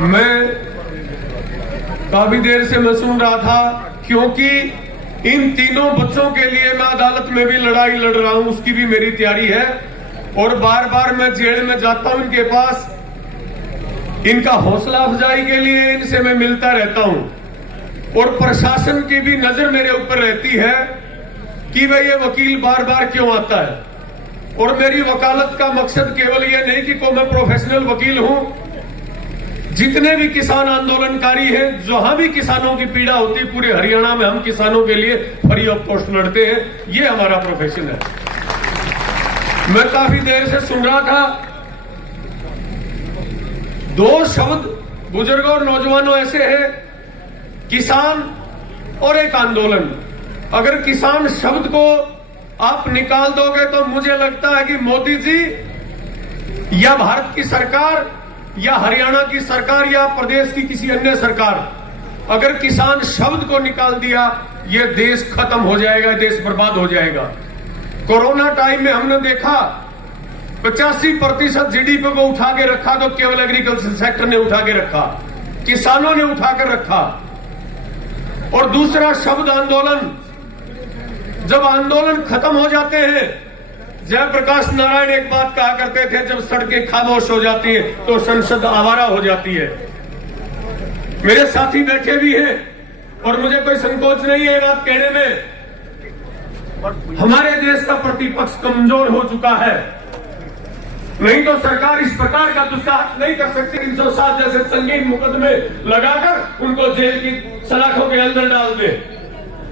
मैं काफी देर से मैं सुन रहा था, क्योंकि इन तीनों बच्चों के लिए मैं अदालत में भी लड़ाई लड़ रहा हूं, उसकी भी मेरी तैयारी है। और बार बार मैं जेल में जाता हूं इनके पास, इनका हौसला अफजाई के लिए इनसे मैं मिलता रहता हूं। और प्रशासन की भी नजर मेरे ऊपर रहती है कि भाई ये वकील बार बार क्यों आता है। और मेरी वकालत का मकसद केवल ये नहीं कि मैं प्रोफेशनल वकील हूं। जितने भी किसान आंदोलनकारी हैं, जहां भी किसानों की पीड़ा होती, पूरे हरियाणा में हम किसानों के लिए फ्री ऑफ कॉस्ट लड़ते हैं। ये हमारा प्रोफेशन है। मैं काफी देर से सुन रहा था, दो शब्द बुजुर्गों और नौजवानों ऐसे हैं, किसान और एक आंदोलन। अगर किसान शब्द को आप निकाल दोगे तो मुझे लगता है कि मोदी जी या भारत की सरकार या हरियाणा की सरकार या प्रदेश की किसी अन्य सरकार, अगर किसान शब्द को निकाल दिया, ये देश खत्म हो जाएगा, देश बर्बाद हो जाएगा। कोरोना टाइम में हमने देखा 85% जीडीपी को उठा के रखा तो केवल एग्रीकल्चर सेक्टर ने उठा के रखा, किसानों ने उठाकर रखा। और दूसरा शब्द आंदोलन। जब आंदोलन खत्म हो जाते हैं, जयप्रकाश नारायण एक बात कहा करते थे, जब सड़कें खामोश हो जाती हैं तो संसद आवारा हो जाती है। मेरे साथी बैठे भी हैं और मुझे कोई संकोच नहीं है ये बात कहने में, हमारे देश का प्रतिपक्ष कमजोर हो चुका है। नहीं तो सरकार इस प्रकार का दुस्साहस नहीं कर सकती। 307 जैसे संगीन मुकदमे लगाकर उनको जेल की सलाखों के अंदर डाल दे।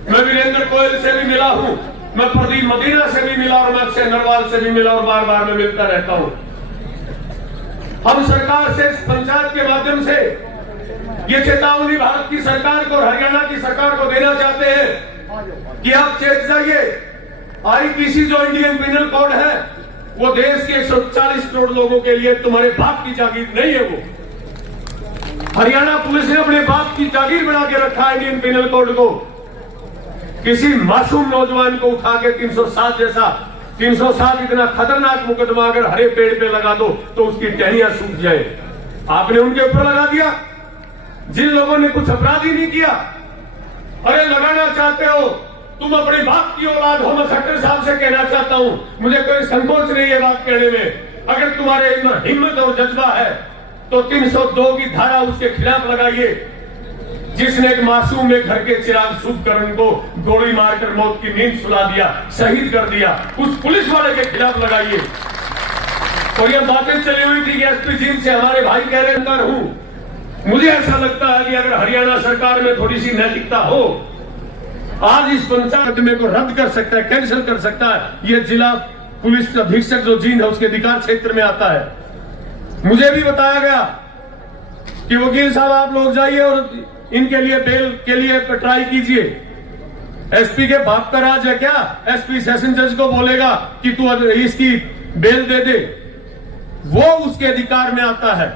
मैं वीरेंद्र गोयल से भी मिला हूं, मैं प्रदीप मदीना से भी मिला और मैं अक्षय नरवाल से भी मिला और बार बार मैं मिलता रहता हूं। हम सरकार से, पंचायत के माध्यम से ये चेतावनी भारत की सरकार को, हरियाणा की सरकार को देना चाहते हैं कि आप चेत जाइए। आईपीसी जो इंडियन पिनल कोड है, वो देश के 140 करोड़ लोगों के लिए तुम्हारे बाप की जागीर नहीं है। वो हरियाणा पुलिस ने अपने बाप की जागीर बना के रखा है इंडियन पिनल कोड को। किसी मासूम नौजवान को उठा के 307 जैसा, 307 इतना खतरनाक मुकदमा अगर हरे पेड़ पे लगा दो तो उसकी टहनियां सूख जाए। आपने उनके ऊपर लगा दिया जिन लोगों ने कुछ अपराध ही नहीं किया। अरे लगाना चाहते हो, तुम अपने बाप की औलाद हो। मैं खट्टर साहब से कहना चाहता हूं, मुझे कोई संकोच नहीं है बात कहने में। अगर तुम्हारे अंदर हिम्मत और जज्बा है तो 302 की धारा उसके खिलाफ लगाइए, जिसने एक मासूम में घर के चिराग शुभकरण को गोली मारकर मौत की नींद सुला दिया, शहीद कर दिया, उस पुलिस वाले के खिलाफ लगाइए। और ये बातें चली हुई थी कि एसपी जी से हमारे भाई कह रहे अंदर हूं। मुझे ऐसा लगता है कि अगर हरियाणा सरकार में थोड़ी सी नैतिकता हो, आज इस पंचायत में को रद्द कर सकता है, कैंसिल कर सकता है। ये जिला पुलिस अधीक्षक जो जींद है उसके अधिकार क्षेत्र में आता है। मुझे भी बताया गया कि वकील साहब आप लोग जाइए और इनके लिए बेल के लिए ट्राई कीजिए। एसपी के बाप का राज है क्या? एसपी सेशन जज को बोलेगा कि तू इसकी बेल दे दे, वो उसके अधिकार में आता है।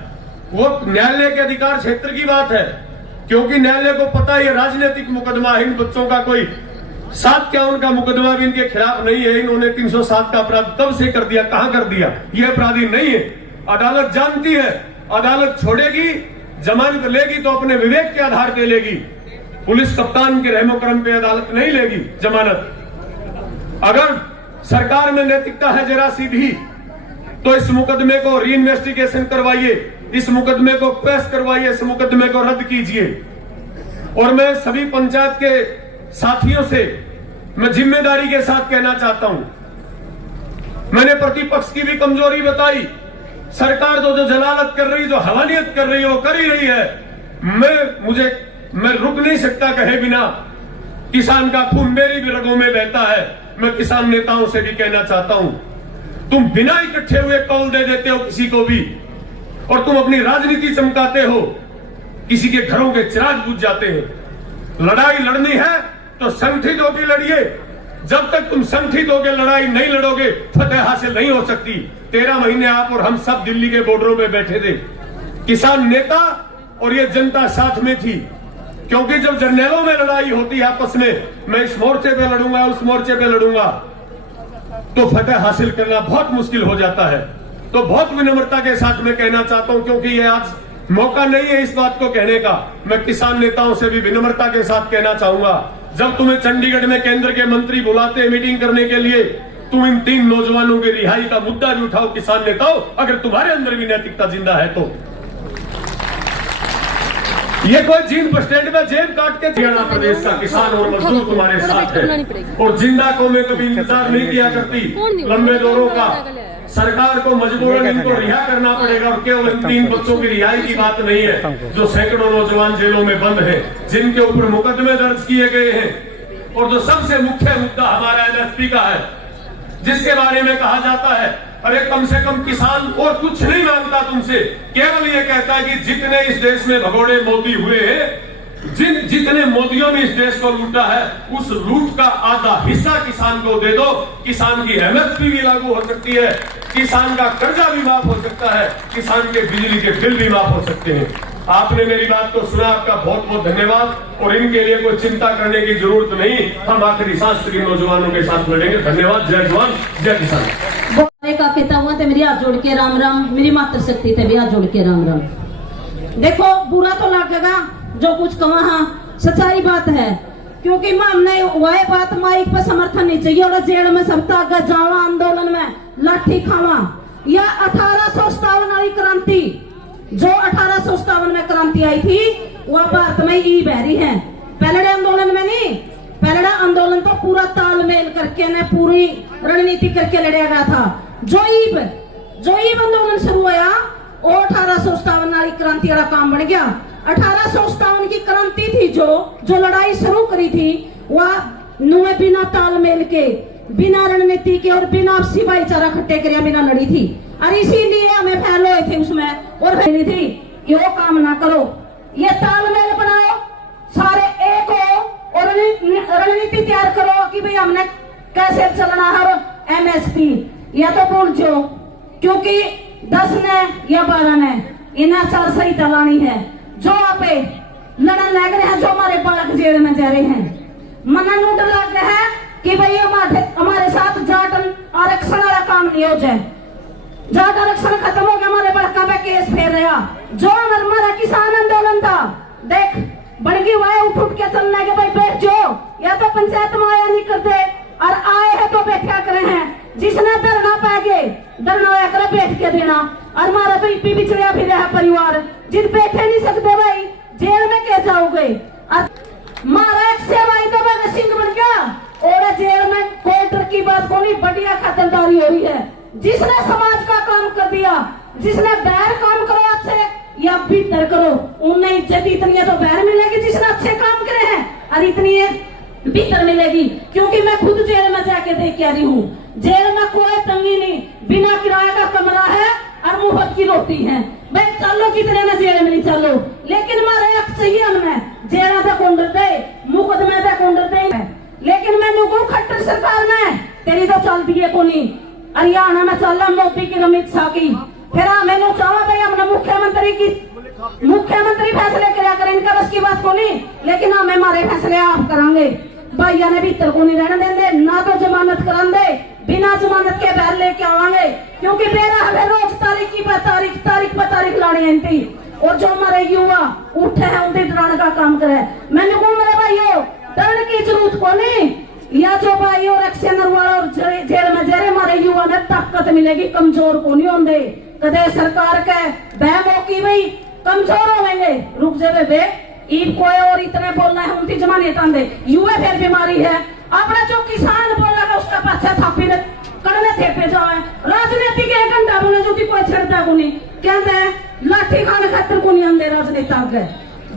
वो न्यायालय के अधिकार क्षेत्र की बात है, क्योंकि न्यायालय को पता है ये राजनीतिक मुकदमा है। इन बच्चों का कोई 751 का मुकदमा भी इनके खिलाफ नहीं है। इन्होंने 307 का अपराध कब से कर दिया, कहां कर दिया? ये अपराधी नहीं है। अदालत जानती है, अदालत छोड़ेगी, जमानत लेगी तो अपने विवेक के आधार पे लेगी। पुलिस कप्तान के रहमो करम पे अदालत नहीं लेगी जमानत। अगर सरकार में नैतिकता है जरा सी भी, तो इस मुकदमे को री इन्वेस्टिगेशन करवाइए, इस मुकदमे को पेश करवाइए, इस मुकदमे को रद्द कीजिए। और मैं सभी पंचायत के साथियों से मैं जिम्मेदारी के साथ कहना चाहता हूं, मैंने प्रतिपक्ष की भी कमजोरी बताई। सरकार तो जो जलालत कर रही, जो हवानियत कर रही है, वो कर ही रही है। मैं रुक नहीं सकता कहे बिना। किसान का खून मेरी भी रगों में बहता है। मैं किसान नेताओं से भी कहना चाहता हूं, तुम बिना इकट्ठे हुए कौल दे देते हो किसी को भी, और तुम अपनी राजनीति चमकाते हो, किसी के घरों के चिराग बुझ जाते हैं। लड़ाई लड़नी है तो संगठित होकर लड़िए। जब तक तुम संगठित होकर लड़ाई नहीं लड़ोगे, फतेह हासिल नहीं हो सकती। 13 महीने आप और हम सब दिल्ली के बॉर्डरों में बैठे थे, किसान नेता और ये जनता साथ में थी। क्योंकि जब जर्नैलों में लड़ाई होती है आपस में, मैं इस मोर्चे पे लड़ूंगा, उस मोर्चे पे लड़ूंगा, तो फतेह हासिल करना बहुत मुश्किल हो जाता है। तो बहुत विनम्रता के साथ मैं कहना चाहता हूं, क्योंकि ये आज मौका नहीं है इस बात को कहने का। मैं किसान नेताओं से भी विनम्रता के साथ कहना चाहूंगा, जब तुम्हें चंडीगढ़ में केंद्र के मंत्री बुलाते हैं मीटिंग करने के लिए, तुम इन 3 नौजवानों की रिहाई का मुद्दा भी उठाओ किसान नेताओं, अगर तुम्हारे अंदर भी नैतिकता जिंदा है तो। ये कोई जींद बस स्टैंड में जेब काट के हरियाणा प्रदेश का किसान और मजदूर तुम्हारे साथ है। और जिंदा कौमें कभी इंतजार नहीं किया करती लंबे दौरों का। सरकार को मजबूरन इनको रिहा करना पड़ेगा। और केवल इन 3 बच्चों की रिहाई की बात नहीं है, जो सैकड़ों नौजवान जेलों में बंद है, जिनके ऊपर मुकदमे दर्ज किए गए हैं। और जो सबसे मुख्य मुद्दा हमारा एमएसपी का है, जिसके बारे में कहा जाता है अरे कम से कम किसान और कुछ नहीं मांगता तुमसे, केवल ये कहता है कि जितने इस देश में भगोड़े मोदी हुए हैं, जितने मोदियों ने इस देश को लूटा है, उस लूट का आधा हिस्सा किसान को दे दो। किसान की एमएसपी भी लागू हो सकती है, किसान का कर्जा भी माफ हो सकता है, किसान के बिजली के बिल भी माफ हो सकते हैं। आपने मेरी बात को सुना, आपका बहुत बहुत धन्यवाद। और इनके लिए कोई चिंता करने की जरूरत नहीं, हम आखिरी सांस तक नौजवानों के साथ लड़ेंगे। धन्यवाद। जय जवान जय किसान। का कहता हुआ तो मेरी हाथ जोड़ के राम राम, मेरी मातृशक्ति थे भी हाथ जोड़ के राम राम। देखो बुरा तो लगेगा जो कुछ कहा, हाँ सच्चाई बात है, क्योंकि हमने वह बात माइक पर समर्थन नहीं चाहिए और जेल में सब तक जावा, आंदोलन में लाठी खावा। या 1857 वाली क्रांति, जो 1857 में क्रांति आई थी, वह भारत में ही बहरी है। पहले आंदोलन में नहीं, पहला आंदोलन तो पूरा तालमेल करके ने पूरी रणनीति करके लड़ाया गया था। जो ईब आंदोलन शुरू हुआ वो 1857 वाली क्रांति वाला काम बन गया। 1857 की क्रांति थी, जो लड़ाई शुरू करी थी, वह नुए बिना तालमेल के, बिना रणनीति के और बिना आपसी भाईचारा खट्टे करे बिना लड़ी थी। और इसीलिए हमें फैल हुए थे उसमें और फैली थी कि वो काम ना करो, ये तालमेल बनाओ, सारे एक हो और रणनीति तैयार करो कि भाई हमने कैसे चलना है। एमएसपी या तो भूल जाओ, क्योंकि 10 ने या 12 ने इन्हें आचार संहिता लानी है। जो आप लड़न लग रहे हैं, जो हमारे बालक जेल में जा रहे हैं, मना नूट लग रहा है कि भाई हमारे साथ जाट आरक्षण वाला काम नहीं हो जाए। जाट आरक्षण खत्म हो गया, हमारे बड़का पे केस फेर रहा। जो हमारा किसान आंदोलन था, देख बड़गी हुआ है, उठ के चलना के भाई बैठ जाओ, या तो पंचायत में आया नहीं करते और आए हैं तो बैठा करे हैं। जिसने धरना पाएगे धरना आया कर बैठ के देना। और हमारा तो इपी बिछड़िया भी रहा परिवार, जिन बैठे नहीं सकते भाई जेल में क्या जाओगे। और मारा एक सेवाई तो भगत सिंह बन गया और जेल में कोई डर की बात को नहीं, बढ़िया खातिरदारी हो रही है। जिसने समाज का काम कर दिया, जिसने बैर काम करो अच्छे या भीतर करो, उन्हें इज्जत इतनी है तो बैर मिलेगी, जिसने अच्छे काम करे हैं, और इतनी भीतर मिलेगी। क्योंकि मैं खुद जेल में जाके देख के आ रही हूँ, जेल में कोई तंगी नहीं, बिना किराए का कमरा है और मुफ्त की रोटी है। भाई चलो कितने में जेल में नहीं चलो, लेकिन हमारे एक चाहिए हमें जेल तक कुंडर दे, मुकदमे तक कुंडर दे। लेकिन मैंने को खट्टर सरकार में तेरी तो चलती है को नहीं। हरियाणा में चल रहा मोदी की, अमित शाह की, फिर मैंने चाहा भाई हमने मुख्यमंत्री फैसले कराया करें, इनका बस की बात को नहीं, लेकिन हमें हमारे फैसले आप करांगे। भैया ने भीतर को नहीं रहने देंगे, ना तो जमानत करा दे, बिना जमानत के बैर लेके आवांगे। क्योंकि बेरा हमें रोज तारीख पर तारीख लानी है। और जो हमारे युवा उठे हैं उनके डराने का काम करे। मैंने कहा मेरे भाइयों डरने की जरूरत को नहीं, या जो भाई और एक्शनर वाला और जेल में जेरे हमारे युवा ने ताकत मिलेगी, कमजोर को नहीं होंगे। कदे सरकार के बहमों की भाई कमजोर होंगे, रुक जाए बे ईब कोई और इतने बोलना है उनकी जमानत आंदे युवा फिर बीमारी है। अपना जो किसान बोलेगा उसका पाछा थापी करने थे पे जाए। राजनीति के एक घंटा बोले जो कोई छेड़ता को नहीं, कहते हैं लाठी खाने खातर को नहीं आंदे राजनेता के,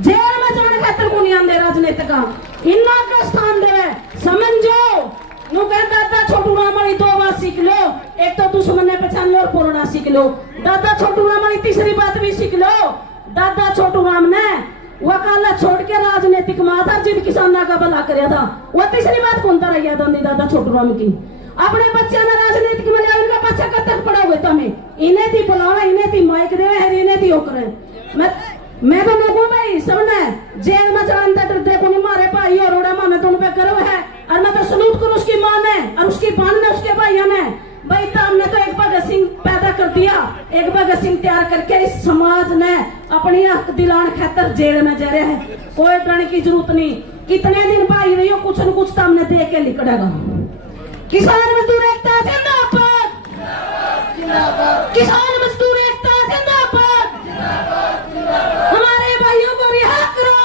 जेल में जाने खातर को नहीं आंदे राजनेता का। इन्ना का स्थान दे समझो नु कहता दादा छोटू रामानी 2 बात सीख लो, एक तो दुश्मन ने पहचान लो और पुराना सीख लो। दादा छोटू रामानी तीसरी बात भी सीख लो। दादा छोटू राम ने वकाला छोड़ के राजनीतिक में था, जिन किसाना का भला कराया था, वो तीसरी बात कौन तरह याद आती दादा छोटू राम की। अपने बच्चे ने राजनीतिक में लिया, उनका बच्चा कब तक पढ़ाओगे तुम्हें? इन्हें थी बुलावा, इन्हें थी माइक दे, इन्हें थी ओकरे। मैं तो लोगों भाई सबने जेल में चढ़ाने डरते को नहीं, मारे भाई और उड़ा माने तो उन पे गर्व है। और मैं तो सलूट करूं उसकी माँ ने और उसकी बहन ने, उसके भाइयों ने। भाई तो हमने तो एक भगत सिंह पैदा कर दिया, एक भगत सिंह तैयार करके इस समाज ने अपनी हक दिलाने खातर जेल में जा रहे हैं। कोई डरने की जरूरत नहीं, कितने दिन भाई रही हो, कुछ न कुछ तो हमने दे के निकलेगा। किसान मजदूर एकता जिंदाबाद, किसान मजदूर एकता जिंदाबाद। हमारे भाइयों को रिहा करो,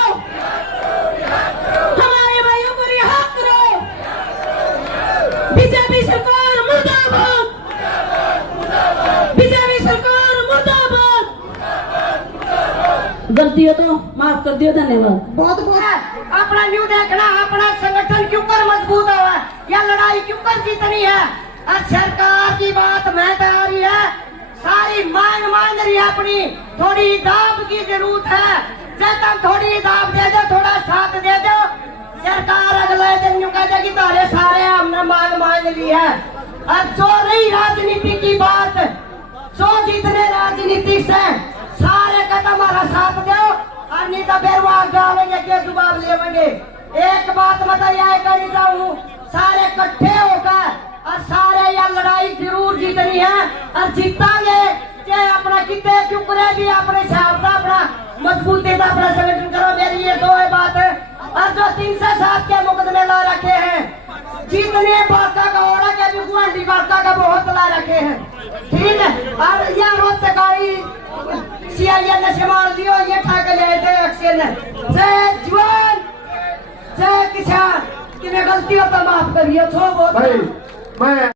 हमारे भाइयों को रिहा करो। बीजेपी सरकार मुर्दाबाद, बीजेपी सरकार मुर्दाबाद। गलती हो तो माफ कर दियो, धन्यवाद। बहुत अपना न्यू देखना, अपना संगठन क्यों कर मजबूत हुआ है, या लड़ाई क्यों कर जीतनी है। और सरकार की बात में आ रही है, सारी मांग रही है अपनी, थोड़ी दाब की जरूरत है। जब तक थोड़ी दाब दे दो, थोड़ा साथ दे दो, सरकार अगले दिन यूं कह देगी तारे सारे हमने मांग ली है। और जो रही राजनीति की बात, जो जितने राजनीतिक से सारे का हमारा साथ दो, और नहीं तो फिर वो आगे आवेंगे के जवाब लेवेंगे। एक बात मैं यह कहना चाहूँ, सारे इकट्ठे होकर और सारे यह लड़ाई जरूर जीतनी है और जीतांगे। चाहे अपना कितने क्यों करे भी अपने हिसाब का अपना मजबूती का अपना संगठन करो। मेरी ये दो है बात है। और जो 307 के मुकदमे ला रखे हैं, जितने बाका का ओरा के भी गुआंढी बाका का बहुत ला रखे हैं, ठीक है। और यह रोज से गाड़ी सीआईए ने संभाल दियो, ये ठाक ले थे अक्षय ने। जय जवान जय किसान, कि गलती हो तो माफ करिए। भाई मैं